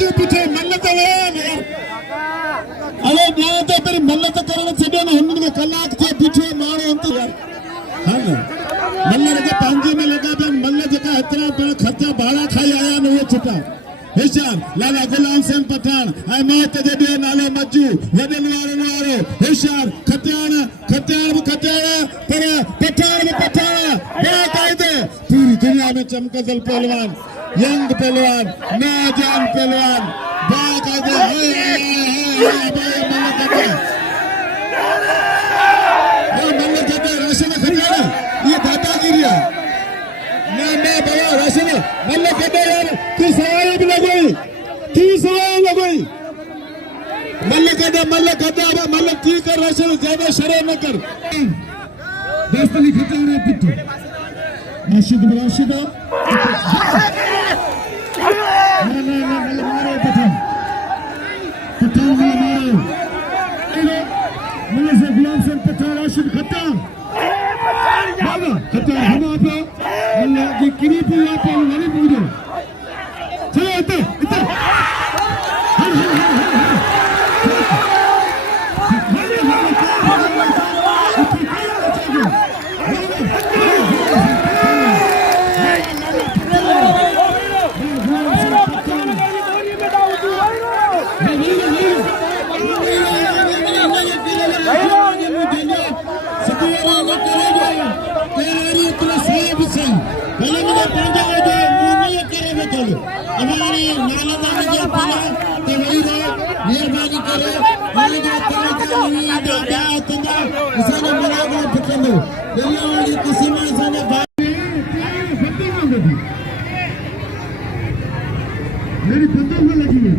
तू पीछे मल्ल तो अरे ना तो फिर मल्ल तो करने छॾे न हुन में कलाक थे पीछे मारो अंत यार हां मल्ल के पांजे में लगा पे मल्ल जका इतना बड़ा खर्चा भाड़ा खाई आया न वो छुटा हिशान लाला गुलाम सिंह पठान ऐं मौत जे ॾिए नालो मज्जू वॾनि वारो हिशान खटियाण पर पठान बाक़ाइदे पूरी दुनिया में चमकदल पहलवान यंग पहलवान नौजवान पहलवान बाक़ाइदे मल्ल कहते राशन खटियाण ये दादागिरी है ना बाबा राशन मल्ल कहते यार तू सवाई भी लगोई मल्ल कहते अब मल्ल की कर राशन ज्यादा शर्म न कर दस्तली खटियाण पिट्ठू राशिद मारो पठान मारो मल्ल से गुलाम सिंह पठान राशिद खटियाण खटियाण हम आप मल्ल की किरी पुल्ला पे नहीं पूछो चलो इधर मेरी बंदूक में लगी है